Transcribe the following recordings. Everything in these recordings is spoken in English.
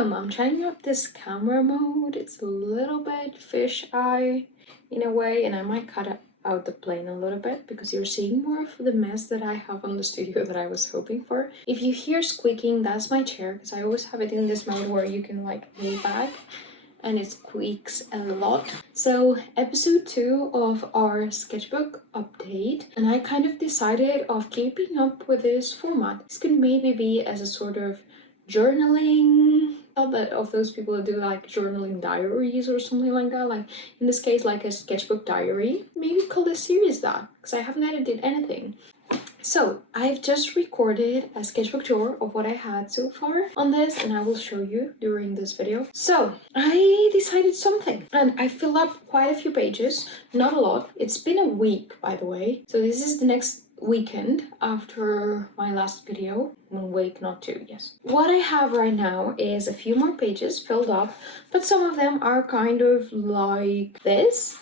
I'm trying out this camera mode. It's a little bit fisheye in a way, and I might cut out the plane a little bit because you're seeing more of the mess that I have on the studio that I was hoping for. If you hear squeaking, that's my chair, because I always have it in this mode where you can like lay back and it squeaks a lot. So episode 2 of our sketchbook update, and I kind of decided of keeping up with this format. This could maybe be as a sort of journaling, that of those people that do like journaling diaries or something like that, like in this case like a sketchbook diary. Maybe call this series that, because I haven't edited anything. So I've just recorded a sketchbook tour of what I had so far on this, and I will show you during this video. So I decided something, and I filled up quite a few pages, not a lot. It's been a week, by the way, so this is the next weekend after my last video. 1 week, not 2, yes. What I have right now is a few more pages filled up, but some of them are kind of like this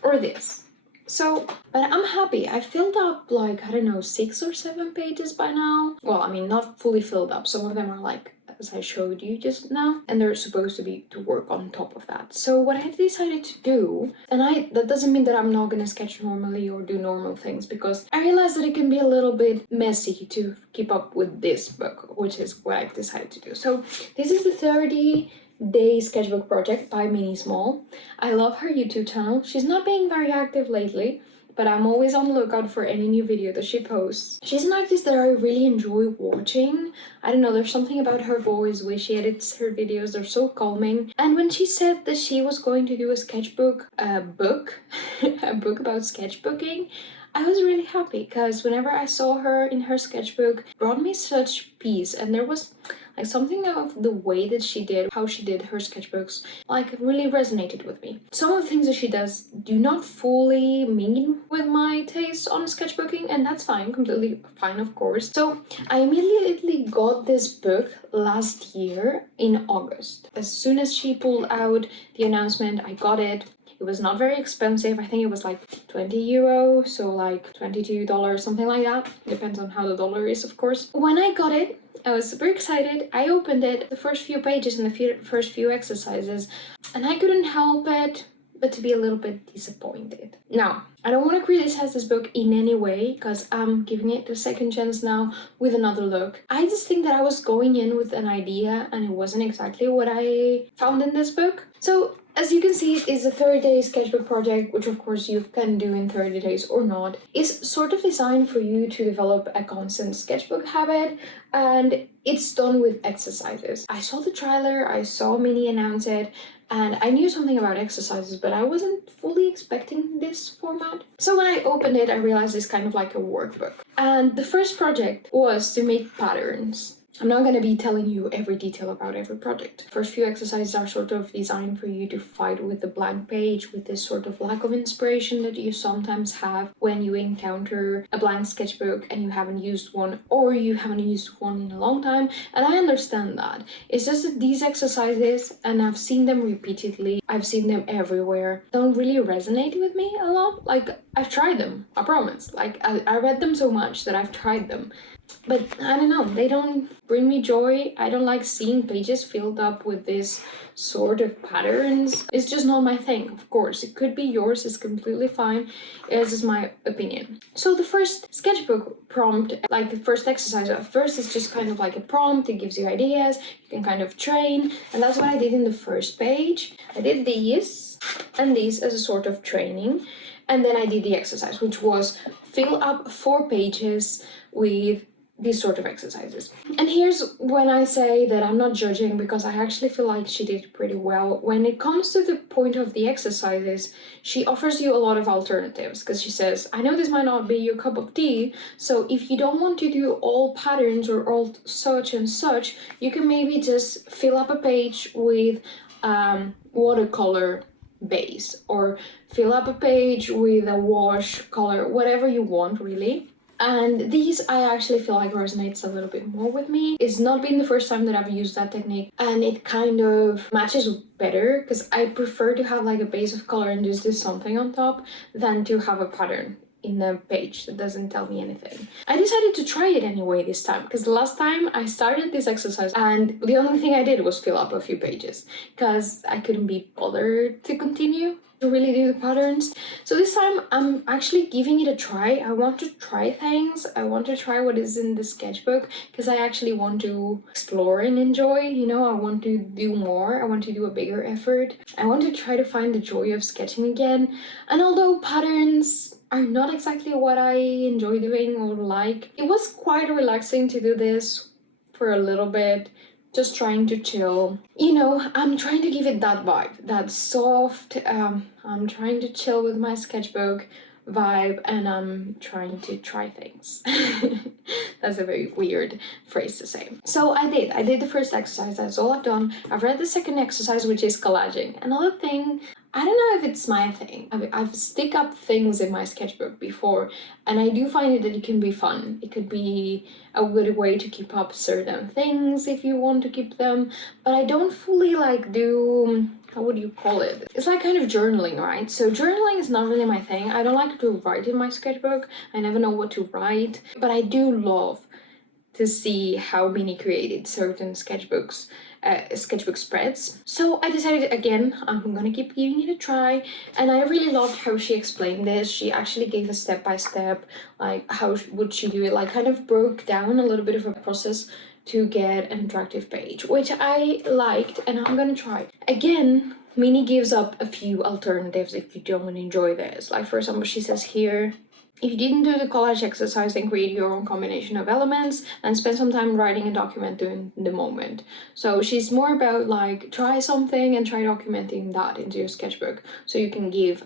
or this. So, but I'm happy. I filled up like, I don't know, 6 or 7 pages by now. Well, I mean, not fully filled up. Some of them are like, as I showed you just now, and they're supposed to be to work on top of that. So what I decided to do, and that doesn't mean that I'm not gonna sketch normally or do normal things, because I realized that it can be a little bit messy to keep up with this book, which is what I decided to do. So this is the 30-day sketchbook project by Mini Small. I love her YouTube channel. She's not being very active lately, but I'm always on the lookout for any new video that she posts. She's an artist that I really enjoy watching. I don't know, there's something about her voice, the way she edits her videos, they're so calming. And when she said that she was going to do a sketchbook book, a book about sketchbooking, I was really happy, because whenever I saw her in her sketchbook, it brought me such peace, and there was like something of the way that she did, how she did her sketchbooks, like really resonated with me. Some of the things that she does do not fully meet with my taste on sketchbooking, and that's fine, completely fine, of course. So I immediately got this book last year in August. As soon as she pulled out the announcement, I got it. It was not very expensive. I think it was like 20 euro, so like $22, something like that. Depends on how the dollar is, of course. When I got it, I was super excited. I opened it, the first few pages and the first few exercises, and I couldn't help it but to be a little bit disappointed. Now, I don't want to criticize this book in any way, because I'm giving it a second chance now with another look. I just think that I was going in with an idea and it wasn't exactly what I found in this book. So as you can see, it is a 30-day sketchbook project, which of course you can do in 30 days or not. It's sort of designed for you to develop a constant sketchbook habit, and it's done with exercises. I saw the trailer, I saw Minnie announce it, and I knew something about exercises, but I wasn't fully expecting this format. So when I opened it, I realized it's kind of like a workbook. And the first project was to make patterns. I'm not going to be telling you every detail about every project. First few exercises are sort of designed for you to fight with the blank page, with this sort of lack of inspiration that you sometimes have when you encounter a blank sketchbook and you haven't used one, or you haven't used one in a long time. And I understand that. It's just that these exercises, and I've seen them repeatedly, I've seen them everywhere, don't really resonate with me a lot. Like, I've tried them, I promise. Like, I read them so much that I've tried them. But I don't know, they don't bring me joy. I don't like seeing pages filled up with this sort of patterns. It's just not my thing, of course. It could be yours, it's completely fine. This is my opinion. So the first sketchbook prompt, like the first exercise at first, is just kind of like a prompt. It gives you ideas, you can kind of train. And that's what I did in the first page. I did these and these as a sort of training. And then I did the exercise, which was fill up 4 pages with these sort of exercises. And here's when I say that I'm not judging, because I actually feel like she did pretty well. When it comes to the point of the exercises, she offers you a lot of alternatives, because she says, I know this might not be your cup of tea, so if you don't want to do all patterns or all such and such, you can maybe just fill up a page with watercolor base, or fill up a page with a wash color, whatever you want, really. And these I actually feel like resonates a little bit more with me. It's not been the first time that I've used that technique, and it kind of matches better, because I prefer to have like a base of color and just do something on top than to have a pattern in a page that doesn't tell me anything. I decided to try it anyway this time, because the last time I started this exercise and the only thing I did was fill up a few pages because I couldn't be bothered to continue to really do the patterns. So this time I'm actually giving it a try. I want to try things. I want to try what is in the sketchbook because I actually want to explore and enjoy, you know. I want to do more. I want to do a bigger effort. I want to try to find the joy of sketching again. And although patterns are not exactly what I enjoy doing or like, it was quite relaxing to do this for a little bit, just trying to chill. You know, I'm trying to give it that vibe, that soft, I'm trying to chill with my sketchbook vibe, and I'm trying to try things. That's a very weird phrase to say. So I did the first exercise. That's all I've done. I've read the second exercise, which is collaging. Another thing, I don't know if it's my thing. I've stick up things in my sketchbook before, and I do find it that it can be fun. It could be a good way to keep up certain things if you want to keep them, but I don't fully like do, how would you call it? It's like kind of journaling, right? So journaling is not really my thing. I don't like to write in my sketchbook. I never know what to write, but I do love to see how Minnie created certain sketchbooks, sketchbook spreads. So I decided again, I'm gonna keep giving it a try, and I really loved how she explained this. She actually gave a step-by-step, like how would she do it, like kind of broke down a little bit of a process to get an attractive page, which I liked, and I'm gonna try. Again, Minnie gives up a few alternatives if you don't enjoy this. Like for example, she says here, if you didn't do the collage exercise, then create your own combination of elements and spend some time writing a document in the moment. So she's more about like try something and try documenting that into your sketchbook, so you can give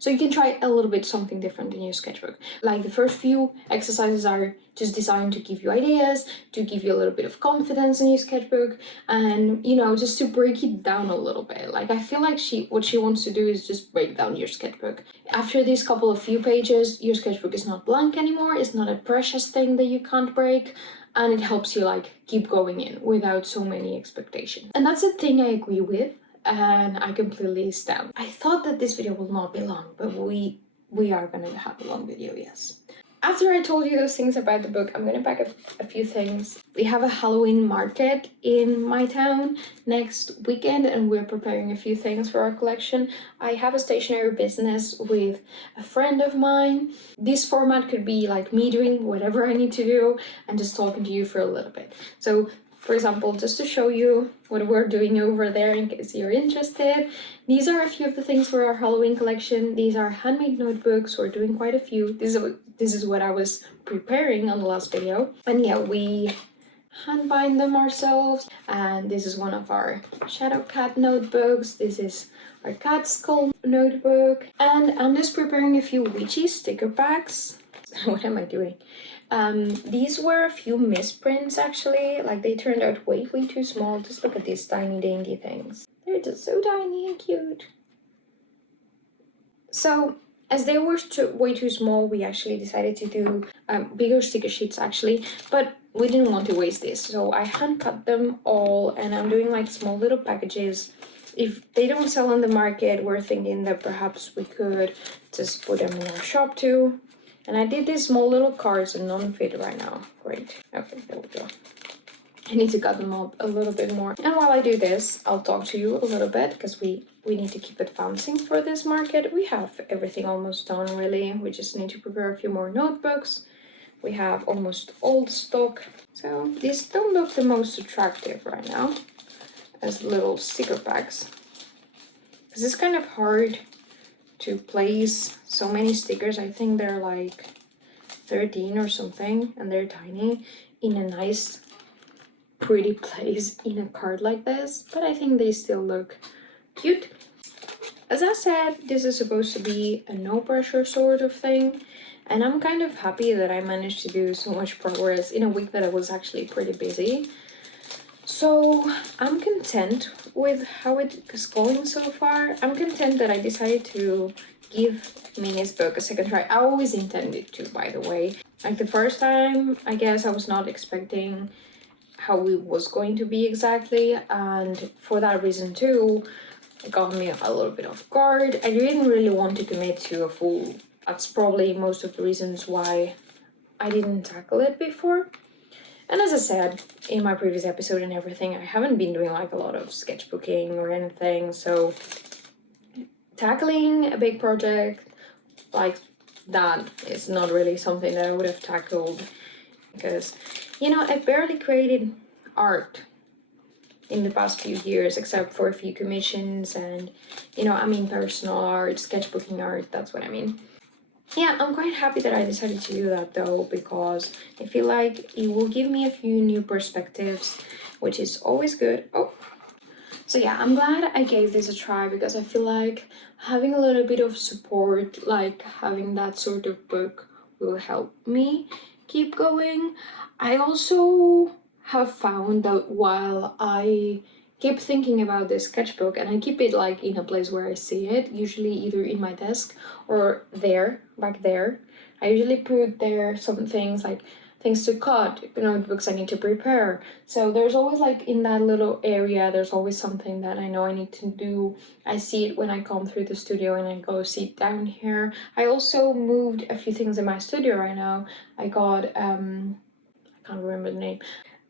so you can try a little bit something different in your sketchbook. Like the first few exercises are just designed to give you ideas, to give you a little bit of confidence in your sketchbook, and you know, just to break it down a little bit. Like I feel like what she wants to do is just break down your sketchbook. After these couple of few pages, your sketchbook is not blank anymore. It's not a precious thing that you can't break, and it helps you like keep going in without so many expectations. And that's a thing I agree with, and I completely stand. I thought that this video will not be long, but we are gonna have a long video, yes. After I told you those things about the book, I'm gonna pack a few things. We have a Halloween market in my town next weekend, and we're preparing a few things for our collection. I have a stationery business with a friend of mine. This format could be like me doing whatever I need to do and just talking to you for a little bit. So for example, just to show you what we're doing over there in case you're interested, these are a few of the things for our Halloween collection. These are handmade notebooks. We're doing quite a few. This is what I was preparing on the last video. And yeah, we hand bind them ourselves. And this is one of our shadow cat notebooks. This is our cat skull notebook. And I'm just preparing a few witchy sticker packs. What am I doing? These were a few misprints actually. Like they turned out way too small. Just look at these tiny dainty things. They're just so tiny and cute. So as they were way too small, we actually decided to do bigger sticker sheets actually, but we didn't want to waste this. So I hand cut them all, and I'm doing like small little packages. If they don't sell on the market, we're thinking that perhaps we could just put them in our shop too. And I did these small little cards and none fit right now. Great. Okay, there we go. I need to cut them up a little bit more. And while I do this, I'll talk to you a little bit because we need to keep advancing for this market. We have everything almost done really. We just need to prepare a few more notebooks. We have almost all the stock. So these don't look the most attractive right now as little sticker packs. Because it's kind of hard to place so many stickers. I think they're like 13 or something, and they're tiny in a nice pretty place in a card like this, but I think they still look cute. As I said, this is supposed to be a no pressure sort of thing, and I'm kind of happy that I managed to do so much progress in a week that I was actually pretty busy. So I'm content with how it is going so far. I'm content that I decided to give Minnie's book a second try. I always intended to, by the way. Like the first time, I guess I was not expecting how it was going to be exactly, and for that reason too, it got me a little bit off guard. I didn't really want to commit to a full that's probably most of the reasons why I didn't tackle it before. And as I said in my previous episode and everything, I haven't been doing like a lot of sketchbooking or anything, so tackling a big project like that is not really something that I would have tackled, because, you know, I barely created art in the past few years, except for a few commissions and, you know, I mean personal art, sketchbooking art, that's what I mean. Yeah, I'm quite happy that I decided to do that though, because I feel like it will give me a few new perspectives, which is always good. Oh, so yeah, I'm glad I gave this a try, because I feel like having a little bit of support, like having that sort of book, will help me keep going. I also have found that while I keep thinking about this sketchbook, and I keep it like in a place where I see it, usually either in my desk or there, back there. I usually put there some things like things to cut, notebooks I need to prepare. So there's always like in that little area, there's always something that I know I need to do. I see it when I come through the studio and I go sit down here. I also moved a few things in my studio right now. I got, I can't remember the name.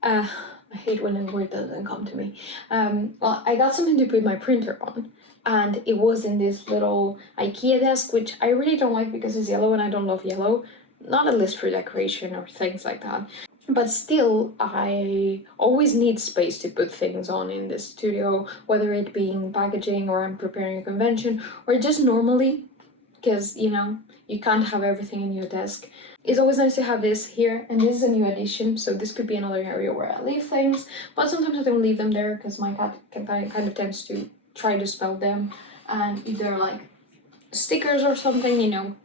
I hate when a word doesn't come to me. Well, I got something to put my printer on, and it was in this little IKEA desk, which I really don't like because it's yellow and I don't love yellow. Not at least for decoration or things like that. But still, I always need space to put things on in the studio, whether it being packaging or I'm preparing a convention or just normally, because, you know, you can't have everything in your desk. It's always nice to have this here, and this is a new addition, so this could be another area where I leave things, but sometimes I don't leave them there because my cat kind of tends to try to smell them, and if they're like stickers or something, you know,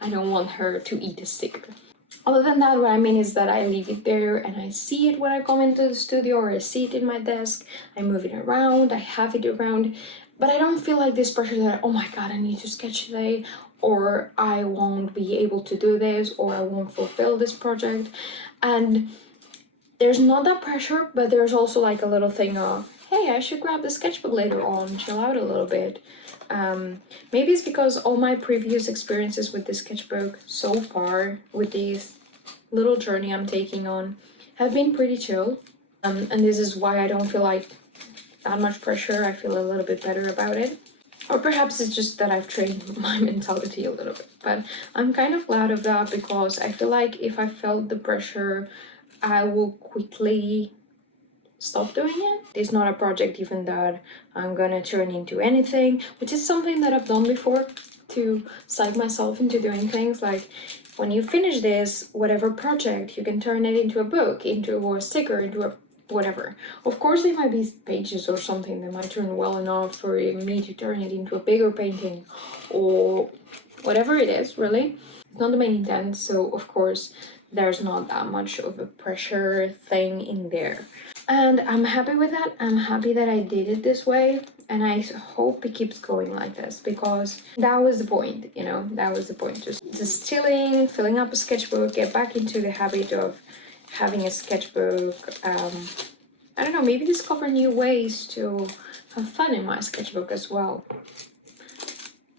I don't want her to eat a sticker. Other than that, what I mean is that I leave it there and I see it when I come into the studio, or I see it in my desk, I move it around, I have it around, but I don't feel like this pressure that, oh my god, I need to sketch today, or I won't be able to do this, or I won't fulfill this project. And there's not that pressure, but there's also like a little thing of, hey, I should grab the sketchbook later on, chill out a little bit. Maybe it's because all my previous experiences with the sketchbook so far, with this little journey I'm taking on, have been pretty chill. And this is why I don't feel like that much pressure. I feel a little bit better about it. Or perhaps it's just that I've trained my mentality a little bit. But I'm kind of glad of that, because I feel like if I felt the pressure, I will quickly stop doing it. It's not a project even that I'm gonna turn into anything, which is something that I've done before to psych myself into doing things. Like, when you finish this, whatever project, you can turn it into a book, into a sticker, into a whatever. Of course, there might be pages or something that might turn well enough for me to turn it into a bigger painting, or whatever it is, really. It's not the main intent, so of course there's not that much of a pressure thing in there. And I'm happy with that. I'm happy that I did it this way, and I hope it keeps going like this, because that was the point, you know, that was the point. Just chilling, filling up a sketchbook, get back into the habit of having a sketchbook. I don't know, maybe discover new ways to have fun in my sketchbook as well.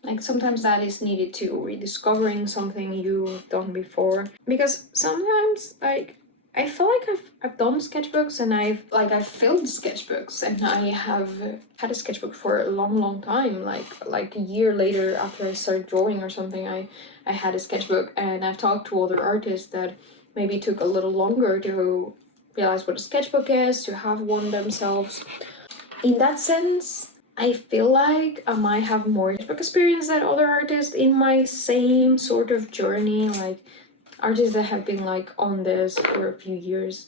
Like, sometimes that is needed too, rediscovering something you've done before. Because sometimes, like, I feel like I've done sketchbooks, and I've filled sketchbooks, and I have had a sketchbook for a long time. Like a year later, after I started drawing or something, I had a sketchbook, and I've talked to other artists that maybe took a little longer to realize what a sketchbook is, to have one themselves. In that sense, I feel like I might have more sketchbook experience than other artists in my same sort of journey, like artists that have been like on this for a few years.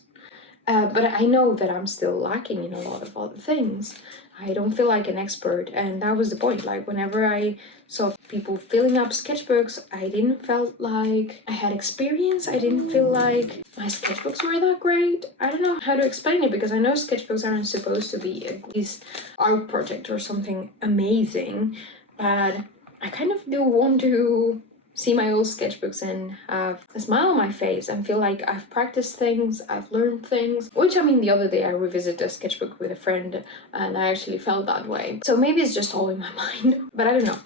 But I know that I'm still lacking in a lot of other things. I don't feel like an expert, and that was the point. Like, whenever I saw people filling up sketchbooks, I didn't feel like I had experience. I didn't feel like my sketchbooks were that great. I don't know how to explain it, because I know sketchbooks aren't supposed to be this art project or something amazing, but I kind of do want to see my old sketchbooks and have a smile on my face and feel like I've practiced things, I've learned things. Which, I mean, the other day I revisited a sketchbook with a friend and I actually felt that way. So maybe it's just all in my mind, but I don't know.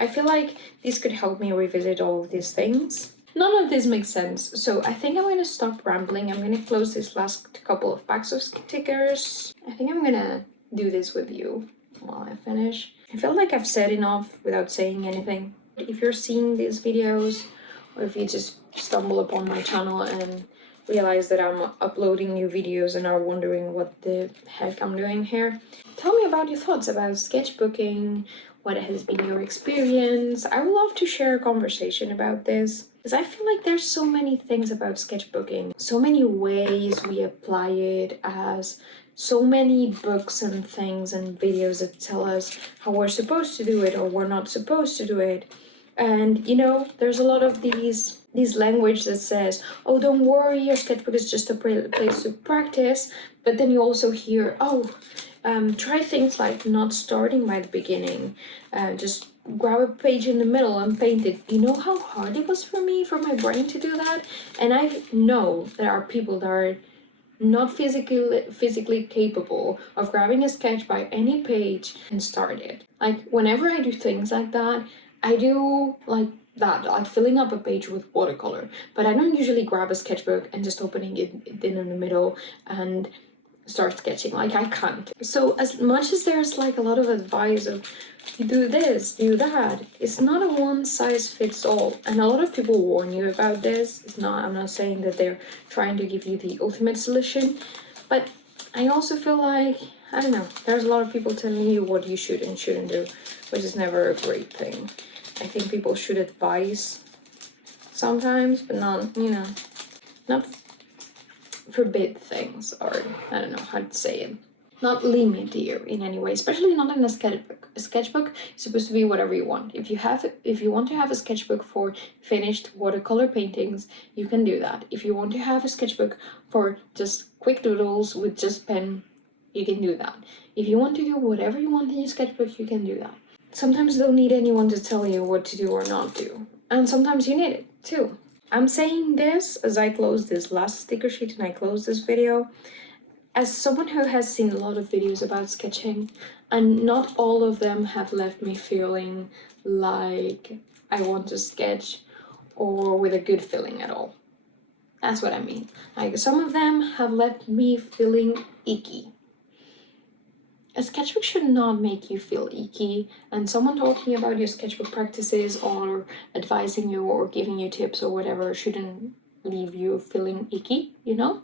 I feel like this could help me revisit all of these things. None of this makes sense, so I think I'm gonna stop rambling. I'm gonna close this last couple of packs of stickers. I think I'm gonna do this with you while I finish. I feel like I've said enough without saying anything. If you're seeing these videos, or if you just stumble upon my channel and realize that I'm uploading new videos and are wondering what the heck I'm doing here, tell me about your thoughts about sketchbooking, what has been your experience. I would love to share a conversation about this, because I feel like there's so many things about sketchbooking, so many ways we apply it, as so many books and things and videos that tell us how we're supposed to do it or we're not supposed to do it. And you know, there's a lot of these language that says, oh, don't worry, your sketchbook is just a place to practice. But then you also hear, oh, try things like not starting by the beginning, just grab a page in the middle and paint it. You know how hard it was for my brain to do that? And I know there are people that are not physically capable of grabbing a sketch by any page and start it. Like, whenever I do things like that, I do like that, like filling up a page with watercolor, but I don't usually grab a sketchbook and just opening it in the middle and start sketching. Like, I can't. So as much as there's like a lot of advice of you do this, do that, it's not a one size fits all. And a lot of people warn you about this. I'm not saying that they're trying to give you the ultimate solution, but I also feel like, I don't know, there's a lot of people telling you what you should and shouldn't do, which is never a great thing. I think people should advise sometimes, but not, not forbid things, or I don't know how to say it. Not limit you in any way, especially not in a sketchbook. A sketchbook is supposed to be whatever you want. If you want to have a sketchbook for finished watercolor paintings, you can do that. If you want to have a sketchbook for just quick doodles with just pen, you can do that. If you want to do whatever you want in your sketchbook, you can do that. Sometimes you don't need anyone to tell you what to do or not do. And sometimes you need it too. I'm saying this as I close this last sticker sheet and I close this video. As someone who has seen a lot of videos about sketching, and not all of them have left me feeling like I want to sketch or with a good feeling at all. That's what I mean. Like, some of them have left me feeling icky. A sketchbook should not make you feel icky, and someone talking about your sketchbook practices or advising you or giving you tips or whatever shouldn't leave you feeling icky, you know?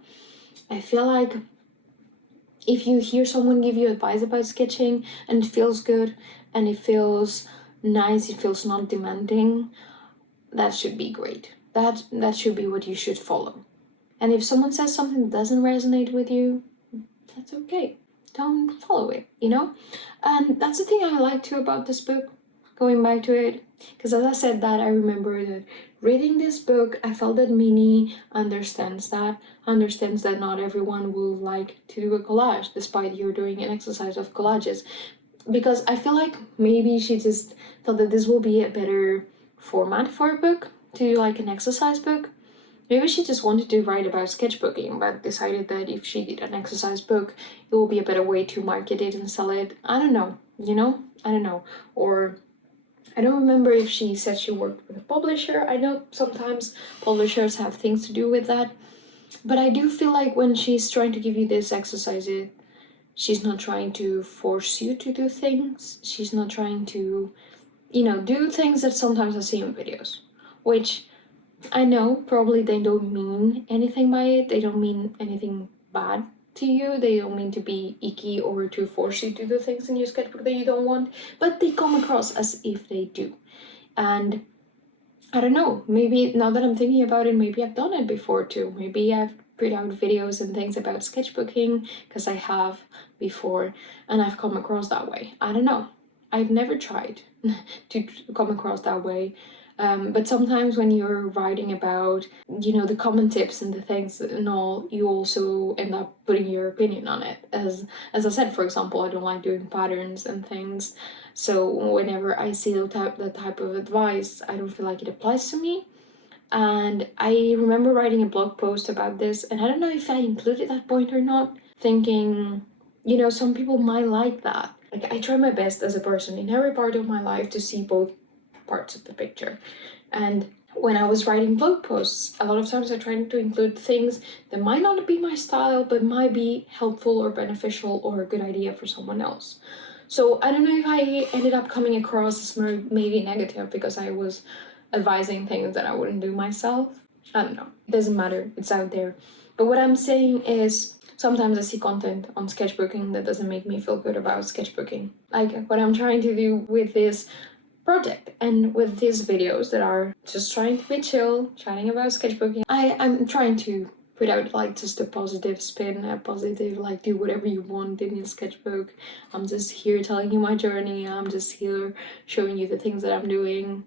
I feel like if you hear someone give you advice about sketching and it feels good and it feels nice, it feels not demanding, that should be great. That should be what you should follow. And if someone says something that doesn't resonate with you, that's okay. Don't follow it, you know? And that's the thing I like too about this book, going back to it, because as I said that, I remember that reading this book, I felt that Minnie understands that not everyone will like to do a collage, despite you're doing an exercise of collages. Because I feel like maybe she just thought that this will be a better format for a book, to do like an exercise book. Maybe she just wanted to write about sketchbooking, but decided that if she did an exercise book, it will be a better way to market it and sell it. I don't know, I don't know. Or I don't remember if she said she worked with a publisher. I know sometimes publishers have things to do with that. But I do feel like when she's trying to give you this exercise, she's not trying to force you to do things. She's not trying to, do things that sometimes I see in videos, which I know probably they don't mean anything by it. They don't mean anything bad to you. They don't mean to be icky or to force you to do things in your sketchbook that you don't want, but they come across as if they do. And I don't know, maybe now that I'm thinking about it, maybe I've done it before too. Maybe I've put out videos and things about sketchbooking, because I have before, and I've come across that way. I don't know. I've never tried to come across that way. But sometimes when you're writing about, the common tips and the things and all, you also end up putting your opinion on it. As I said, for example, I don't like doing patterns and things. So whenever I see that type of advice, I don't feel like it applies to me. And I remember writing a blog post about this, and I don't know if I included that point or not, thinking, some people might like that. Like, I try my best as a person in every part of my life to see both parts of the picture. And when I was writing blog posts, a lot of times I tried to include things that might not be my style, but might be helpful or beneficial or a good idea for someone else. So I don't know if I ended up coming across as maybe negative because I was advising things that I wouldn't do myself. I don't know. It doesn't matter. It's out there. But what I'm saying is sometimes I see content on sketchbooking that doesn't make me feel good about sketchbooking. Like what I'm trying to do with this project and with these videos that are just trying to be chill, chatting about sketchbooking. I'm trying to put out like just a positive spin, a positive like do whatever you want in your sketchbook. I'm just here telling you my journey. I'm just here showing you the things that I'm doing.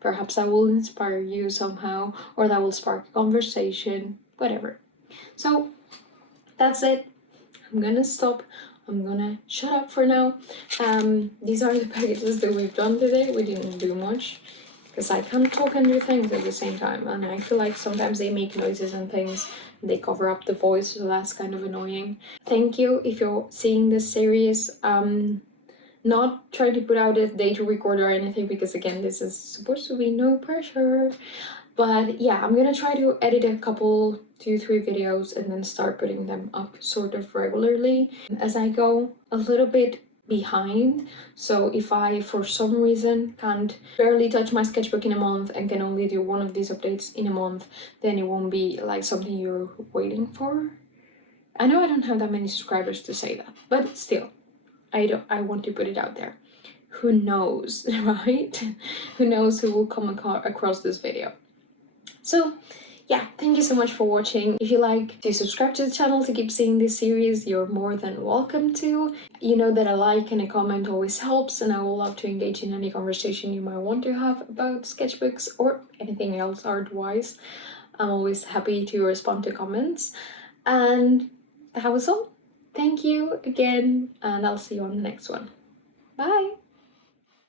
Perhaps that will inspire you somehow, or that will spark a conversation, whatever. So that's it. I'm gonna stop. I'm gonna shut up for now. These are the packages that we've done today. We didn't do much because I can't talk and do things at the same time, and I feel like sometimes they make noises and things, and they cover up the voice, so that's kind of annoying. Thank you if you're seeing this series. Not trying to put out a day to record or anything because again, this is supposed to be no pressure. But yeah, I'm gonna try to edit a couple, 2-3 videos and then start putting them up sort of regularly as I go, a little bit behind. So if I, for some reason, can't barely touch my sketchbook in a month and can only do one of these updates in a month, then it won't be like something you're waiting for. I know I don't have that many subscribers to say that, but still, I want to put it out there. Who knows, right? Who knows who will come across this video. So yeah, thank you so much for watching. If you like to subscribe to the channel to keep seeing this series, you're more than welcome to. You know that a like and a comment always helps, and I will love to engage in any conversation you might want to have about sketchbooks or anything else art-wise. I'm always happy to respond to comments. And that was all. Thank you again, and I'll see you on the next one. Bye!